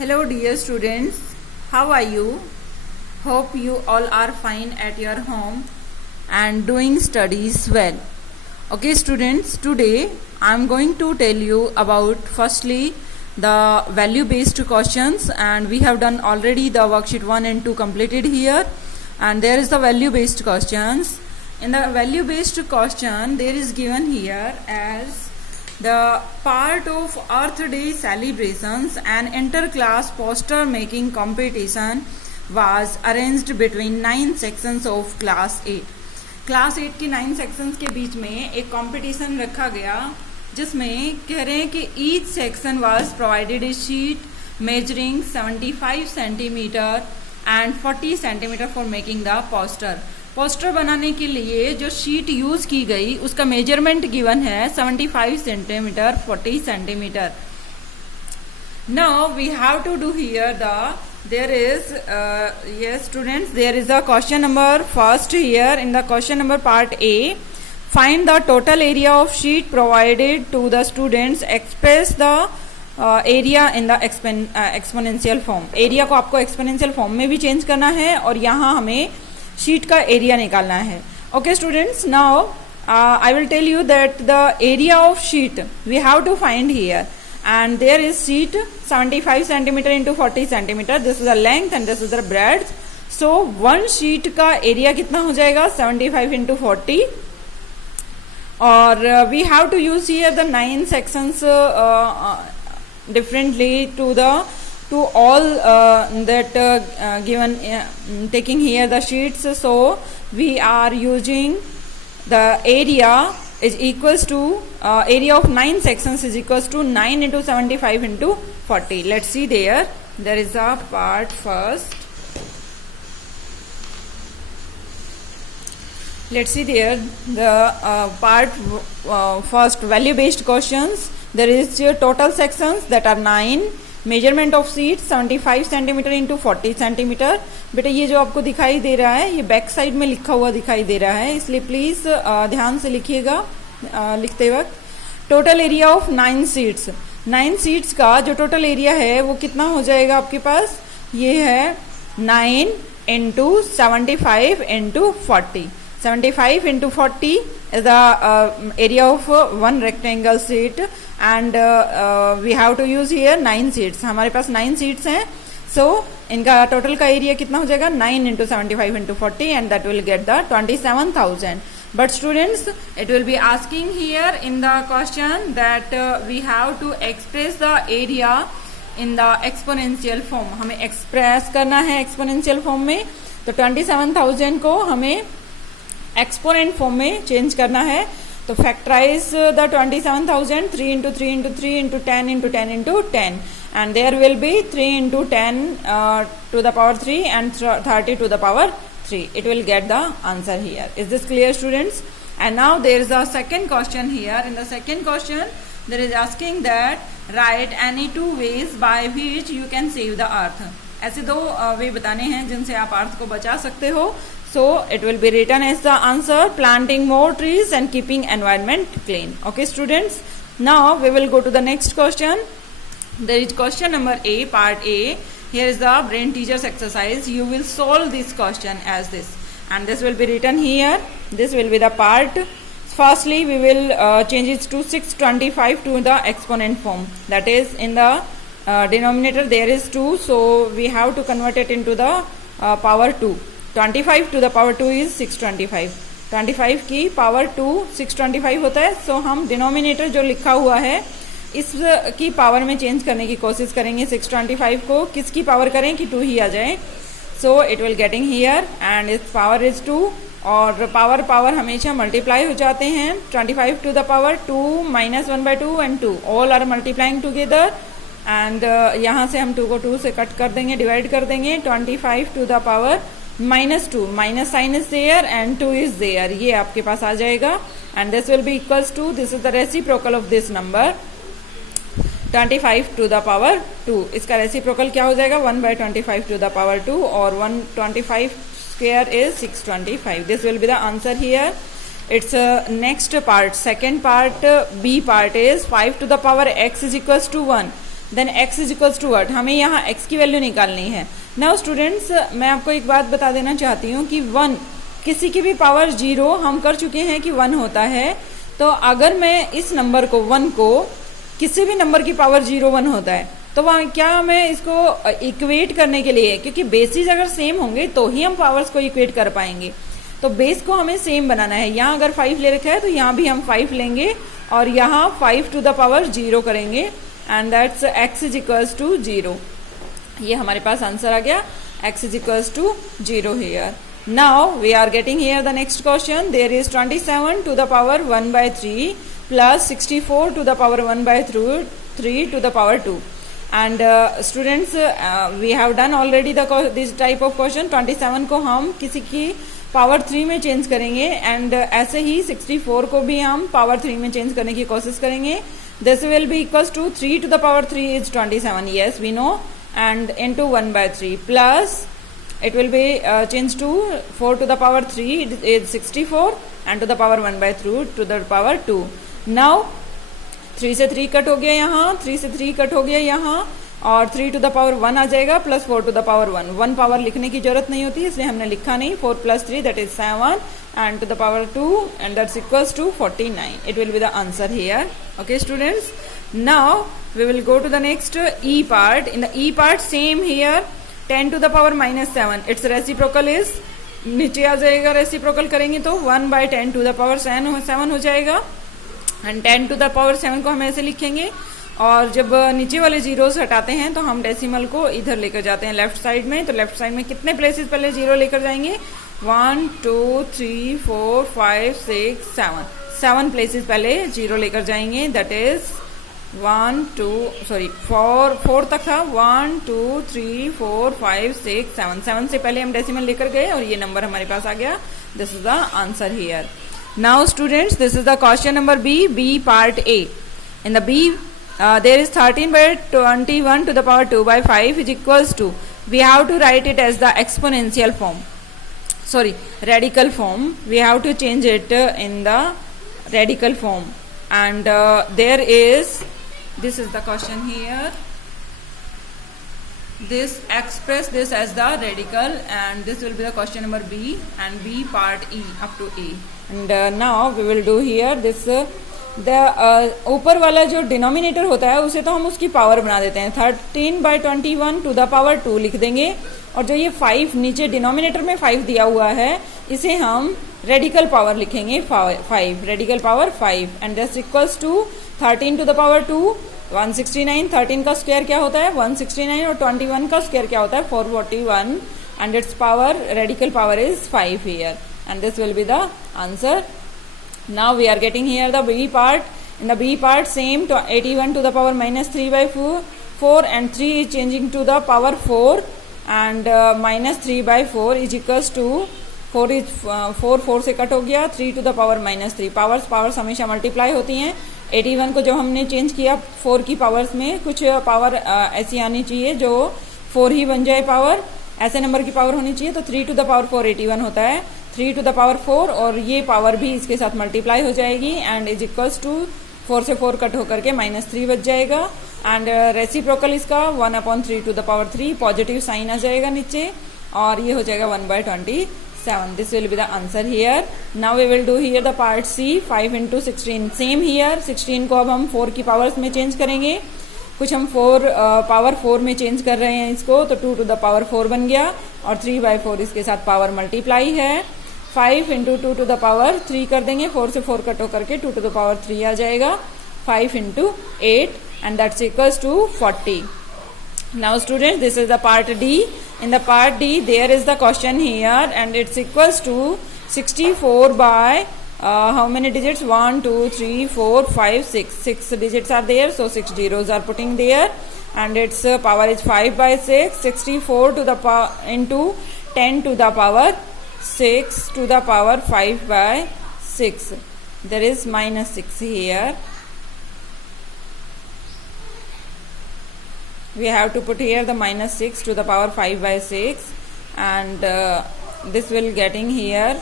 Hello dear students, how are you? Hope you all are fine at your home and doing studies well. Okay students, today I am going to tell you about firstly the value based questions, and we have done already the worksheet 1 and 2 completed here, and there is the value based questions. In the value based question there is given here as the part of Earth Day celebrations, an inter-class poster making competition was arranged between 9 sections of Class 8. Class 8 की 9 sections के बीच में एक competition रखा गया जिसमें कह रहे हैं कि each section was provided a sheet measuring 75 centimeter and 40 centimeter for making the poster. Poster बनाने के लिए जो शीट यूज की गई उसका मेजरमेंट गिवन है 75 centimetre 40 centimetre. Now we have to do here there is yes students, there is a question number first here. In the question number part A, find the total area of sheet provided to the students, express the area in the exponential form. Area को आपको exponential form में भी change करना है और यहाँ हमें sheet का एरिया निकालना है. Okay students, now I will tell you that the area of sheet we have to find here, and there is sheet 75 centimetre into 40 centimetre. This is the length and this is the breadth. So one sheet का area कितना हो जाएगा 75 into 40, और we have to use here the 9 sections differently to all that given taking here the sheets. So we are using the area is equals to area of 9 sections is equals to 9 into 75 into 40. Let's see there is a part first. Let's see there the part first value based questions. There is your total sections that are 9. Measurement of seat 75 centimetre into 40 centimetre. बेटा ये जो आपको दिखाई दे रहा है ये back side में लिखा हुआ दिखाई दे रहा है, इसलिए प्लीज ध्यान से लिखिएगा लिखते वक्त. Total area of 9 seats, 9 seats का जो टोटल एरिया है वो कितना हो जाएगा आपके पास, ये है 9 into 75 into 40. 75 into 40 is the area of one rectangle seat, and we have to use here 9 seats. हमारे पास 9 seats हैं, so इनका टोटल का एरिया कितना हो जाएगा 9 into 75 into 40, and that will get the 27,000. But students, it will be asking here in the question that we have to express the area in the exponential form. हमें express करना है exponential form में, तो 27,000 को हमें exponent form में change करना है. तो factorise the 27,000, 3 into 3 into 3 into 10 into 10 into 10, and there will be 3 into 10 to the power 3 and 30 to the power 3. It will get the answer here. Is this clear students? And now there is a second question here. In the second question there is asking that write any 2 ways by which you can save the earth. ऐसे 2 वे बताने हैं जिनसे आप अर्थ को बचा सकते हो. So it will be written as the answer, planting more trees and keeping environment clean. Okay students, now we will go to the next question. There is question number A, part A. Here is the brain teachers exercise. You will solve this question as this, and this will be written here. This will be the part. Firstly we will change it to 625 to the exponent form, that is in the denominator there is 2, so we have to convert it into the power 2. 25 to the power 2 is 625. 25 की power 2 625 होता है. सो हम denominator जो लिखा हुआ है इस की पावर में चेंज करने की कोशिश करेंगे. 625 को किसकी पावर करें कि 2 ही आ जाए. So it will getting here, and its power is 2, और पावर हमेशा मल्टीप्लाई हो जाते हैं. 25 to the power 2 minus 1/2 and 2 all are multiplying together, एंड यहाँ से हम 2 को 2 से कट कर देंगे, डिवाइड कर देंगे. 25 to the power -2, minus sign is there and 2 is there, ये आपके पास आ जाएगा. And this will be equals to, this is the reciprocal of this number 25 to the power 2. इसका रेसिप्रोकल क्या हो जाएगा 1/25 टू द पावर 2, और 125 square is 625. This will be the answer here. It's next part, second part B part is 5 to the power x is equals to 1. Then x is equals to what, हमें यहाँ x की value निकालनी है। Now students मैं आपको एक बात बता देना चाहती हूँ कि 1 किसी की भी पावर 0 हम कर चुके हैं कि 1 होता है, तो अगर मैं इस नंबर को 1 को किसी भी नंबर की पावर 0 1 होता है तो वहाँ क्या मैं इसको इक्वेट करने के लिए, क्योंकि बेसिस अगर सेम होंगे तो ही हम पावर्स को इक्वेट कर पाएंगे, तो बेस को हमें सेम बनाना है। यहाँ अगर 5 ले रखा है तो यहाँ भी हम 5 लेंगे और यहाँ 5 टू द पावर 0 करेंगे and that's x is equals to 0। ये हमारे पास आंसर आ गया, x is equals to 0 here. Now we are getting here the next question, there is 27 to the power 1/3 plus 64 to the power 1/3 to the power 2 and students we have done already this type of question। 27 को हम किसी की power 3 में change करेंगे and ऐसे ही 64 को भी हम पावर 3 में चेंज करने की कोशिश करेंगे। This will be equals to 3 to the power 3 is 27, yes we know, and into 1/3 plus it will be changed to 4 to the power 3 is 64 and to the power 1/3 to the power 2। now 3 से 3 cut हो गया यहाँ, 3 से 3 cut हो गया यहाँ और 3 to the power 1 आ जाएगा plus 4 to the power 1। 1 power लिखने की जरूरत नहीं होती इसलिए हमने लिखा नहीं। 4 plus 3 that is 7 and to the power 2 and that's equals to 49। it will be the answer here। okay students, now we will go to the next e part। in the e part same here 10 to the power -7 its reciprocal is, नीचे आ जाएगा, reciprocal करेंगे तो 1/10 to the power 7 हो जाएगा and 10 to the power 7 को हम ऐसे लिखेंगे और जब नीचे वाले जीरोस हटाते हैं तो हम डेसिमल को इधर लेकर जाते हैं लेफ्ट साइड में। तो लेफ्ट साइड में कितने प्लेसेस पहले जीरो लेकर जाएंगे, 1 2 3 4 5 6 7 7 प्लेसेस पहले जीरो लेकर जाएंगे। दैट इज 4 तक था, 1 2 3 4 5 6 7 7 से पहले हम डेसिमल लेकर गए और ये नंबर हमारे पास आ गया। This is the answer here. Now students, this is the question number B part A। in the B there is 13/21 to the power 2/5 is equals to, we have to write it as the exponential form, sorry radical form, we have to change it in the radical form and there is, this is the question here, this express this as the radical and this will be the question number B and B part E up to A। and now we will do here this the ऊपर वाला जो denominator होता है उसे तो हम उसकी power बना देते हैं, 13/21 टू द पावर 2 लिख देंगे और जो ये 5 नीचे डिनोमिनेटर में 5 दिया हुआ है इसे हम रेडिकल पावर लिखेंगे 5 radical power 5 and this equals to 13 to the power 2 169। 13 का स्क्वायर क्या होता है 169 और 21 का स्क्वायर क्या होता है 441 and its power radical power is 5 here and this will be the answer। now we are getting here the B part। in the B part same to 81 to the power -3/4 and 3 is changing to the power 4 and -3/4 is equals to 4 is 4 से cut हो गया, 3 to the power -3। Powers हमेशा multiply होती हैं। 81 को जब हमने change किया 4 की पावर्स में, कुछ पावर ऐसी आनी चाहिए जो 4 ही बन जाए पावर, ऐसे नंबर की पावर होनी चाहिए। तो 3 टू द पावर 4 81 होता है, 3 टू द पावर 4 और ये पावर भी इसके साथ मल्टीप्लाई हो जाएगी एंड इज इक्वल्स टू 4 से 4 कट होकर के -3 बच जाएगा एंड रेसिप्रोकल इसका 1/3 to the power 3 positive sign आ जाएगा नीचे और ये हो जाएगा 1/27। This will be the answer here. Now we will do here the part C 5 × 16 same here. 16 को अब हम 4 की पावर्स में चेंज करेंगे, कुछ हम 4 पावर 4 में चेंज कर रहे हैं इसको, तो 2 टू द पावर 4 बन गया और 3/4 इसके साथ पावर मल्टीप्लाई है। 5 × 2 टू द पावर 3 कर देंगे, 4 से 4 कट होकर के 2 टू द पावर 3 आ जाएगा। 5 × 8 and that's equals to 40। now students this is the part D। in the part D there is the question here and it's equals to 64 by how many digits, 1 2 3 4 5 6 digits are there, so 6 zeros are putting there and its power is 5/6। 64 to the power into 10 to the power 6 to the power 5/6, there is -6 here, we have to put here the -6 to the power 5/6 and this will getting here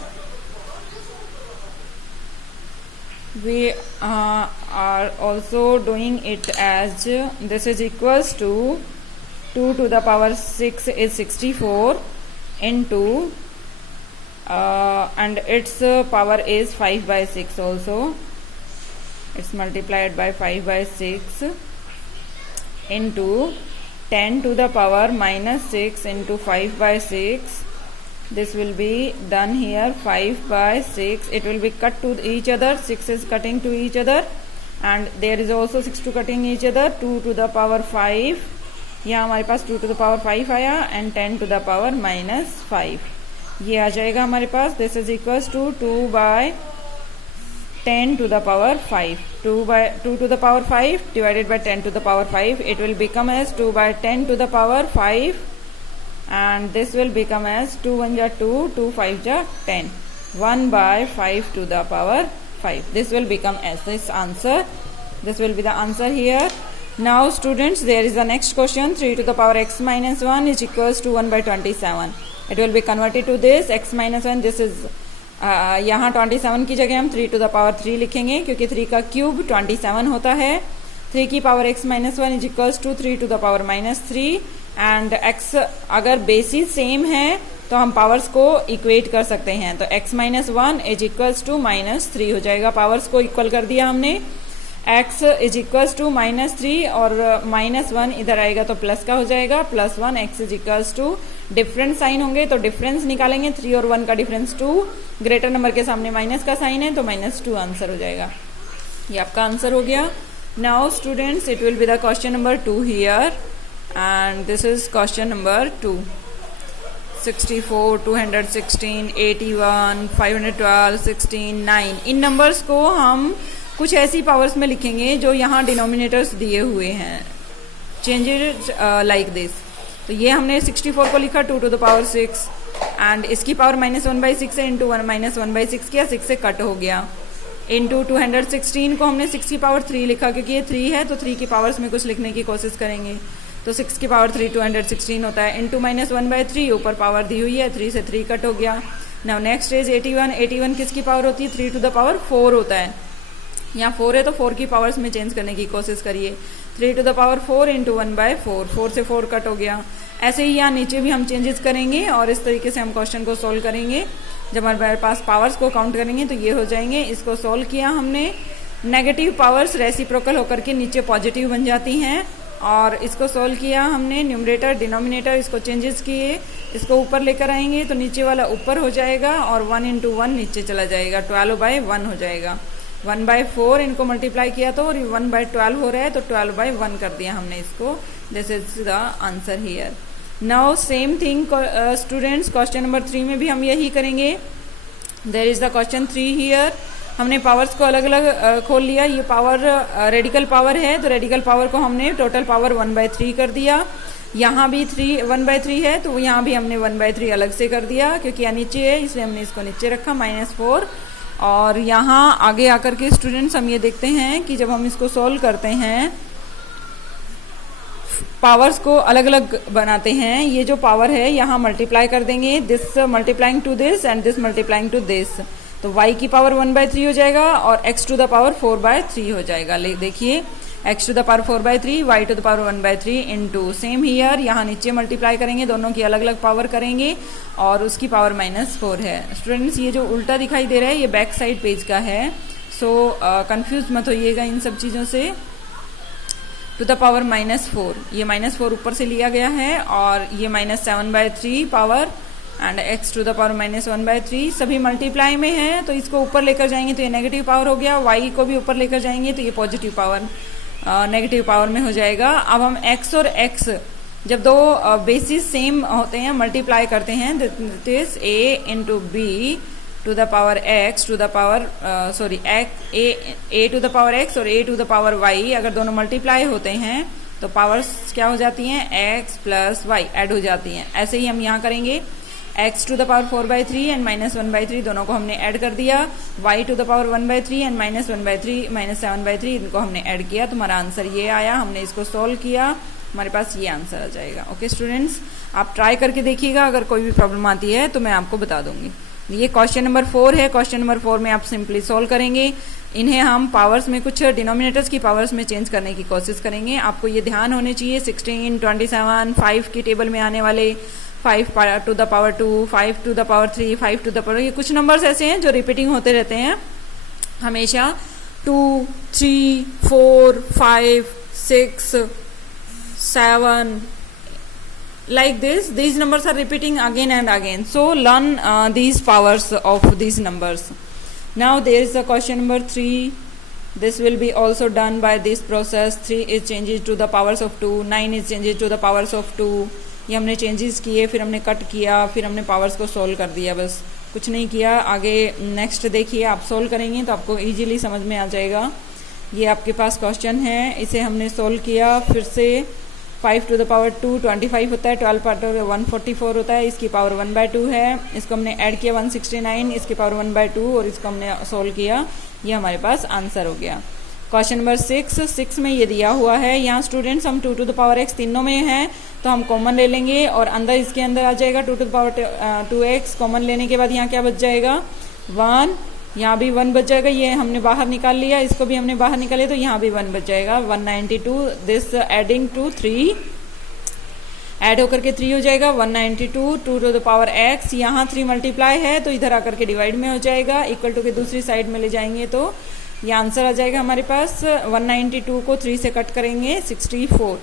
we are also doing it as this is equals to 2 to the power 6 is 64 into and its power is 5 by 6 also. It's multiplied by 5 by 6 into 10 to the power minus 6 into 5 by 6. This will be done here 5 by 6. It will be cut to each other. 6 is cutting to each other and there is also 6 to cutting each other. 2 to the power 5. यहाँ हमारे पास 2 to the power 5 आया and 10 to the power minus 5. ये आ जाएगा हमारे पास. This is equals to 2 by 10 to the power 5. 2 to the power 5 divided by 10 to the power 5. It will become as 2 by 10 to the power 5. And this will become as 2 1 ja 2, 2 5 ja 10. 1 by 5 to the power 5. This will become as this answer. This will be the answer here. Now students, there is the next question. 3 to the power x minus 1 is equals to 1 by 27. It will be converted to this x minus 1. This is यहाँ 27 की जगह हम 3 to the power 3 लिखेंगे क्योंकि 3 का cube 27 होता है. 3 की power x minus 1 is equals to 3 to the power minus 3 and x अगर बेसिस सेम है तो हम पावर्स को इक्वेट कर सकते हैं. तो x minus 1 is equals to minus 3 हो जाएगा. पावर्स को इक्वल कर दिया हमने. x is equals to minus 3 और माइनस 1 इधर आएगा तो प्लस का हो जाएगा. Plus 1 x is equals to different sign होंगे तो डिफरेंस निकालेंगे. 3 और 1 का डिफरेंस 2. ग्रेटर नंबर के सामने माइनस का साइन है तो माइनस 2 आंसर हो जाएगा. ये आपका आंसर हो गया. Now students, it will be the question number 2 here and this is question number 2. 64, 216, 81, 512, 16, 9. In numbers को हम कुछ ऐसी पावर्स में लिखेंगे जो यहाँ डिनोमिनेटर्स दिए हुए हैं. Changes like this. तो ये हमने 64 को लिखा 2 to the power 6 एंड इसकी पावर माइनस 1 by 6 है इंटू माइनस 1 by 6 किया. 6 से कट हो गया. इंटू 216 को हमने 6 की पावर 3 लिखा क्योंकि ये 3 है तो 3 की पावर्स में कुछ लिखने की कोशिश करेंगे. तो 6 की पावर 3 216 होता है. इंटू माइनस 1 by 3 ऊपर पावर दी हुई है 3 से 3 कट हो गया. Now next is 81. 81 किसकी पावर होती है 3 to the power 4 होता है. यहाँ 4 है तो 4 की पावर्स में चेंज करने की कोशिश करिए. 3 to the power 4 into 1 by 4. 4 से 4 कट हो गया. ऐसे ही यहाँ नीचे भी हम चेंजेस करेंगे और इस तरीके से हम क्वेश्चन को सोल्व करेंगे. जब हमारे पास पावर्स को काउंट करेंगे तो ये हो जाएंगे. इसको सोल्व किया हमने. नेगेटिव पावर्स रेसिप्रोकल होकर के नीचे पॉजिटिव बन जाती हैं और इसको सोल्व किया हमने. न्यूमरेटर डिनोमिनेटर इसको चेंजेस किए. इसको ऊपर लेकर आएंगे तो नीचे वाला ऊपर हो जाएगा और 1 इंटू 1 नीचे चला जाएगा. 12 by 1 हो जाएगा. 1 by 4 इनको मल्टीप्लाई किया तो 1 by 12 हो रहा है तो 12 by 1 कर दिया हमने इसको. This is the answer here. Now same thing students, question number 3 में भी हम यही करेंगे. There is the question 3 here. हमने पावर्स को अलग अलग खोल लिया. ये पावर रेडिकल पावर है तो रेडिकल पावर को हमने टोटल पावर 1 by 3 कर दिया. यहाँ भी 1 by 3 है तो यहाँ भी हमने 1 by 3 अलग से कर दिया क्योंकि यहाँ नीचे है इसलिए हमने इसको नीचे रखा -4. और यहाँ आगे आकर के स्टूडेंट्स हम ये देखते हैं कि जब हम इसको सोल्व करते हैं पावर्स को अलग अलग बनाते हैं. ये जो पावर है यहाँ मल्टीप्लाई कर देंगे. This multiplying to this and this multiplying to this. तो y की पावर 1 by 3 हो जाएगा और x to the power 4 by 3 हो जाएगा. देखिए x to the power 4 by 3, y to the power 1 by 3 into same here. यहाँ नीचे मल्टीप्लाई करेंगे. दोनों की अलग अलग पावर करेंगे और उसकी पावर -4 है. स्टूडेंट्स ये जो उल्टा दिखाई दे रहा है ये बैक साइड पेज का है. सो कंफ्यूज मत होइएगा इन सब चीज़ों से. टू द पावर -4 ये -4 ऊपर से लिया गया है और ये -7 by 3 power and x to the power -1 by 3 सभी मल्टीप्लाई में है तो इसको ऊपर लेकर जाएंगे तो ये नेगेटिव पावर हो गया. y को भी ऊपर लेकर जाएंगे तो ये पॉजिटिव पावर नेगेटिव पावर में हो जाएगा. अब हम x और x जब दो बेसिस सेम होते हैं मल्टीप्लाई करते हैं this is a into b to the power x to the power a to the power x और a to the power y. अगर दोनों मल्टीप्लाई होते हैं तो पावर्स क्या हो जाती हैं x प्लस y ऐड हो जाती हैं. ऐसे ही हम यहाँ करेंगे. x to the power 4 by 3 and -1 by 3 दोनों को हमने ऐड कर दिया. y to the power 1 by 3 and -1 by 3 -7 by 3 इनको हमने ऐड किया. तुम्हारा आंसर ये आया. हमने इसको सोल्व किया. हमारे पास ये आंसर आ जाएगा. ओके स्टूडेंट्स, आप ट्राई करके देखिएगा. अगर कोई भी प्रॉब्लम आती है तो मैं आपको बता दूंगी. ये क्वेश्चन नंबर 4 है। क्वेश्चन नंबर 4 में आप सिंपली सोल्व करेंगे। इन्हें हम पावर्स में कुछ डिनोमिनेटर्स की पावर्स में चेंज करने की कोशिश करेंगे। आपको ये ध्यान होने चाहिए 16, 27, 5 की टेबल में आने वाले 5 to the power 2, 5 to the power 3, 5 to the power, ये कुछ नंबर्स ऐसे हैं जो रिपीटिंग होते रहते हैं हमेशा। 2, 3, 4, 5, 6, 7 like this. These numbers are repeating again and again, so learn these powers of these numbers. Now there is a question number 3. This will be also done by this process. 3 is changes to the powers of 2, 9 is changes to the powers of 2. ये हमने changes किए, फिर हमने cut किया, फिर हमने powers को solve कर दिया, बस कुछ नहीं किया। आगे नेक्स्ट देखिए, आप सोल्व करेंगे तो आपको इजीली समझ में आ जाएगा। ये आपके पास क्वेश्चन है, इसे हमने सोल्व किया। फिर से 5 टू द पावर 2 25 होता है, 12 पावर 144 होता है, इसकी पावर 1/2 है। इसको हमने ऐड किया 169, इसकी पावर 1/2, और इसको हमने सोल्व किया। ये हमारे पास आंसर हो गया। क्वेश्चन नंबर 6 में ये दिया हुआ है। यहाँ स्टूडेंट्स हम 2 टू द पावर x तीनों में है, तो हम कॉमन ले लेंगे और अंदर इसके अंदर आ जाएगा 2 to the power 2x। Common लेने के बाद यहाँ क्या बच जाएगा 1, यहाँ भी 1 बच जाएगा। ये हमने बाहर निकाल लिया, इसको भी हमने बाहर निकाले तो यहाँ भी 1 बच जाएगा। 192, दिस एडिंग टू 3, ऐड होकर के 3 हो जाएगा। 192 2 टू द पावर x, यहाँ 3 मल्टीप्लाई है तो इधर आकर के डिवाइड में हो जाएगा। इक्वल टू के दूसरी साइड में ले जाएंगे तो ये आंसर आ जाएगा हमारे पास। 192 को 3 से कट करेंगे 64।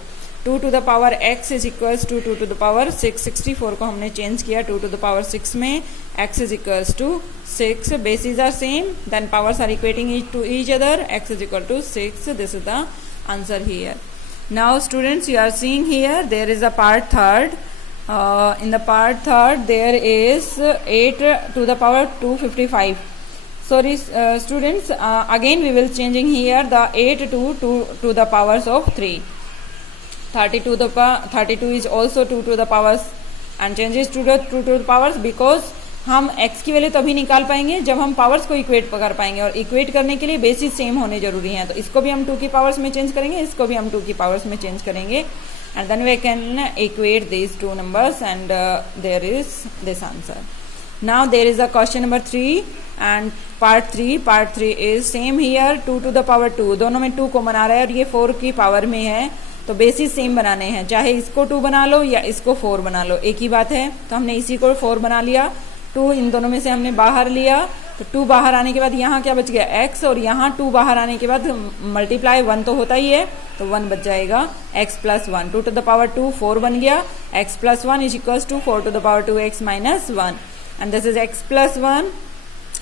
2 to the power x is equals to 2 to the power 6। 64 को हमने चेंज किया 2 टू द पावर 6 में, x is equals to 6, bases are same, then powers are equating to each other, x is equal to 6. This is the answer here. Now students, you are seeing here there is a part 3rd. In the part 3rd there is 8 to the power 255. Sorry students, again we will changing here the 8 to the powers of 3. 32 is also 2 to the powers and changes to the 2 to the powers, because हम x की value तभी निकाल पाएंगे जब हम powers को equate कर पाएंगे, और इक्वेट करने के लिए बेसिस सेम होने जरूरी हैं। तो इसको भी हम 2 की पावर्स में चेंज करेंगे, इसको भी हम 2 की पावर्स में चेंज करेंगे, and then we can equate these 2 numbers and there is this answer. Now there is a question number 3 and part 3 is same here. 2 to the power 2, दोनों में 2 कॉमन आ रहा है और ये 4 की पावर में है, तो बेसिस सेम बनाने हैं, चाहे इसको 2 बना लो या इसको 4 बना लो, एक ही बात है। तो हमने इसी को 4 बना लिया, 2 इन दोनों में से हमने बाहर लिया, तो 2 बाहर आने के बाद यहाँ क्या बच गया x, और यहाँ 2 बाहर आने के बाद मल्टीप्लाई 1 तो होता ही है, तो 1 बच जाएगा x plus 1। 2 to the power 2 4 बन गया, x plus 1 is equals to 4 to the power 2x minus 1, and this is x plus 1,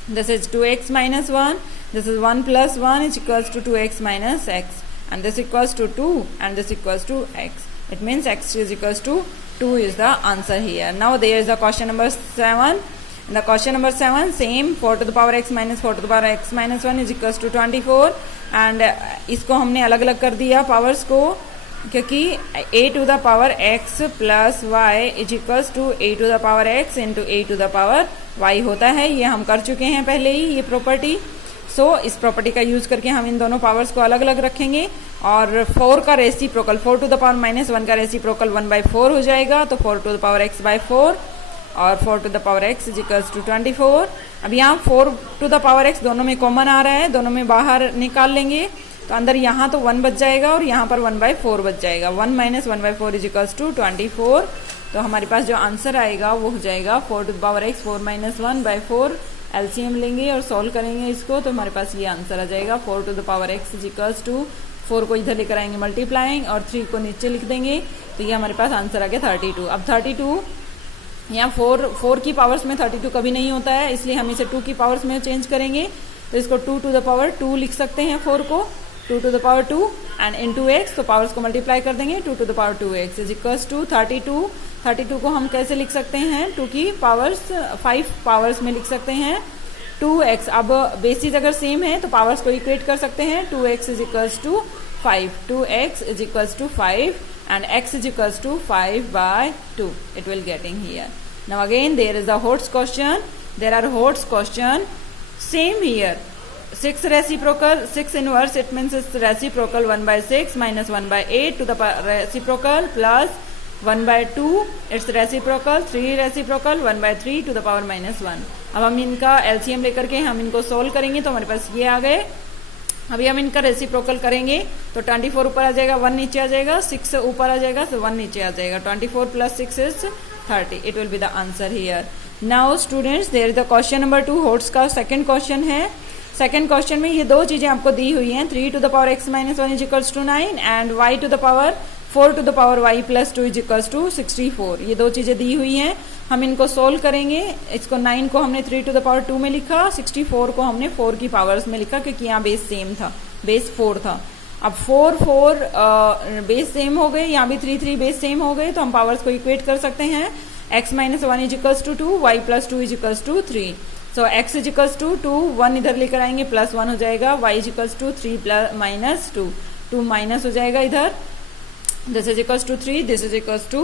this is 2x minus 1, this is 1 plus 1 is equals to 2x minus x, and this equals to 2 and this equals to x. It means x is equals to 2 is the answer here. Now there is a question number 7. In the question number 7, same 4 to the power x minus 4 to the power x minus 1 is equals to 24, and इसको हमने अलग अलग कर दिया powers को, क्योंकि a to the power x plus y is equals to a to the power x into a to the power y होता है। ये हम कर चुके हैं पहले ही ये प्रॉपर्टी। सो इस प्रॉपर्टी का यूज करके हम इन दोनों पावर्स को अलग अलग रखेंगे, और 4 का reciprocal 4 to the power minus 1 का रेसिप्रोकल 1/4 हो जाएगा, तो 4 to the power x by 4 और 4 to the power x is equals to 24। अब यहाँ 4 टू द पावर x दोनों में कॉमन आ रहा है, दोनों में बाहर निकाल लेंगे, तो अंदर यहाँ तो 1 बच जाएगा और यहाँ पर 1/4 बच जाएगा। 1 माइनस 1/4 इज इक्वल्स टू 24। तो हमारे पास जो आंसर आएगा वो हो जाएगा 4 to the power x 4 minus 1/4। LCM लेंगे और सॉल्व करेंगे इसको, तो हमारे पास ये आंसर आ जाएगा 4 to the power x is equals to 4 को इधर लेकर आएंगे मल्टीप्लाइंग, और 3 को नीचे लिख देंगे, तो ये हमारे पास आंसर आ गया 32। अब 32 यहाँ 4 की पावर्स में 32 कभी नहीं होता है, इसलिए हम इसे 2 की पावर्स में चेंज करेंगे, तो इसको 2 टू द पावर 2 लिख सकते हैं। 4 को 2 to the power 2 and into x, तो पावर्स को मल्टीप्लाई कर देंगे, 2 to the power 2x is equals to 32। 32 को हम कैसे लिख सकते हैं, 2 की पावर्स 5 पावर्स में लिख सकते हैं 2x। अब बेसिस अगर सेम है तो पावर्स को इक्वेट कर सकते हैं, 2x is equals to 5, 2x is equals to 5 and x is equals to 5/2. It will getting here. Now again there is a Hodge question. There are Hodge question. Same here. 6 reciprocal, 6 inverse, it means it's reciprocal 1/6 minus 1/8 to the reciprocal plus 1/2. It's reciprocal 3 reciprocal 1/3 to the power minus 1. अब हम इनका LCM लेकर के हम इनको solve करेंगे तो हमारे पास ये आ गए। अभी हम इनका रेसिप्रोकल करेंगे तो 24 ऊपर आ जाएगा, 1 नीचे आ जाएगा, 6 ऊपर आ जाएगा तो 1 नीचे आ जाएगा, 24 + 6 is 30. It will be the answer here. Now students there is the question number 2 HOTS का सेकंड क्वेश्चन है। सेकंड क्वेश्चन में ये दो चीजें आपको दी हुई हैं, 3 to the power x - 1 = 9 and y to the power 4 to the power y + 2 = 64। ये दो चीजें दी हुई हैं, हम इनको सोल्व करेंगे। इसको 9 को हमने 3 to the power 2 में लिखा, 64 को हमने 4 की पावर्स में लिखा क्योंकि यहाँ बेस सेम था, बेस 4 था। अब 4 बेस सेम हो गए, यहाँ भी 3 बेस सेम हो गए, तो हम पावर्स को इक्वेट कर सकते हैं। x - 1 = 2, y + 2 = 3। सो x = 2, 1 इधर लेकर आएंगे +1 हो जाएगा, y = 3 - 2, 2 माइनस हो जाएगा इधर, this is equals to 3, this is equals to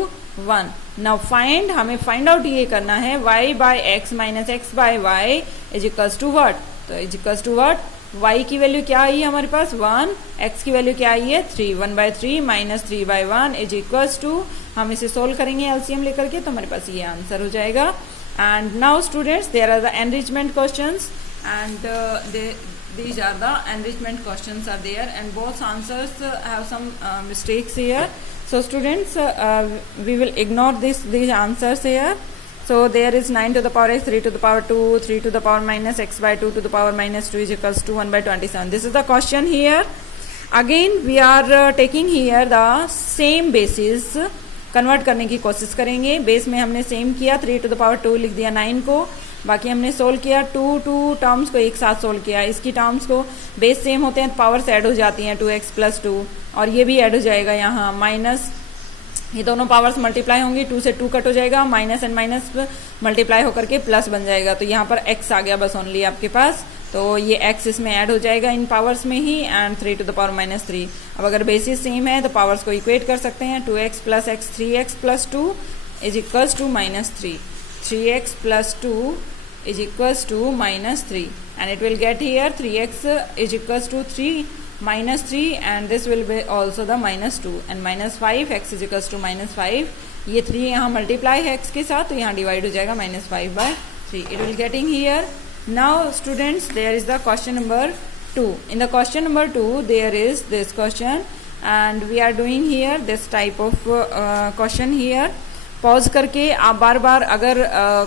1। Now find, हमें फाइंड आउट ये करना है y/x - x/y is equals to what, तो is equals to what, y की वैल्यू क्या आई है हमारे पास 1, x की वैल्यू क्या आई है 3, 1/3 - 3/1 इज इक्वल्स टू, हम इसे सोल्व करेंगे एलसीएम लेकर के तो हमारे पास ये आंसर हो जाएगा। And now students there are the enrichment questions and these are the enrichment questions are there and both answers have some mistakes here. So students we will ignore these answers here. So there is 9 to the power x, 3 to the power 2, 3 to the power - x/2 to the power -2 is equals to 1/27. This is the question here. Again we are taking here the same basis, convert करने की कोशिश करेंगे। Base में हमने same किया, 3 to the power 2 लिख दिया 9 को, बाकी हमने सोल्व किया 2 टर्म्स को एक साथ सोल्व किया। इसकी टर्म्स को बेस सेम होते हैं, पावर्स ऐड हो जाती हैं 2x + 2 और ये भी ऐड हो जाएगा यहाँ माइनस, ये दोनों पावर्स मल्टीप्लाई होंगी, 2 से 2 कट हो जाएगा, माइनस एंड माइनस मल्टीप्लाई होकर के प्लस बन जाएगा, तो यहाँ पर x आ गया बस ओनली आपके पास, तो ये x इसमें ऐड हो जाएगा इन पावर्स में ही एंड 3 to the power -3। अब अगर बेसिस सेम है तो पावर्स को इक्वेट कर सकते हैं, 2x + x 3x + 2 is equals to -3, 3x + 2 is equals to -3 and it will get here 3x is equals to 3 -3 and this will be also the -2 and -5, x is equals to -5, ये 3 यहाँ multiply है x के साथ तो यहाँ divide हो जाएगा -5/3, it will getting here. Now students there is the question number 2. In the question number 2 there is this question and we are doing here this type of question here. Pause करके आप बार बार अगर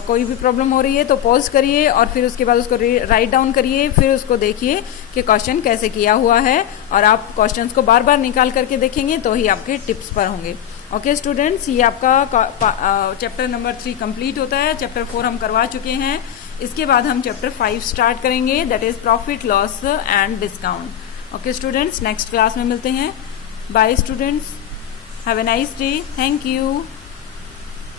कोई भी problem हो रही है तो pause करिए और फिर उसके बाद उसको राइट डाउन करिए, फिर उसको देखिए कि क्वेश्चन कैसे किया हुआ है और आप क्वेश्चंस को बार बार निकाल करके देखेंगे तो ही आपके टिप्स पर होंगे। ओके स्टूडेंट्स, ये आपका चैप्टर नंबर 3 कंप्लीट होता है। चैप्टर 4 हम करवा चुके हैं, इसके बाद हम चैप्टर 5 स्टार्ट करेंगे, that is profit loss and discount. Okay students, next class में मिलते हैं। Bye students, have a nice day, thank you.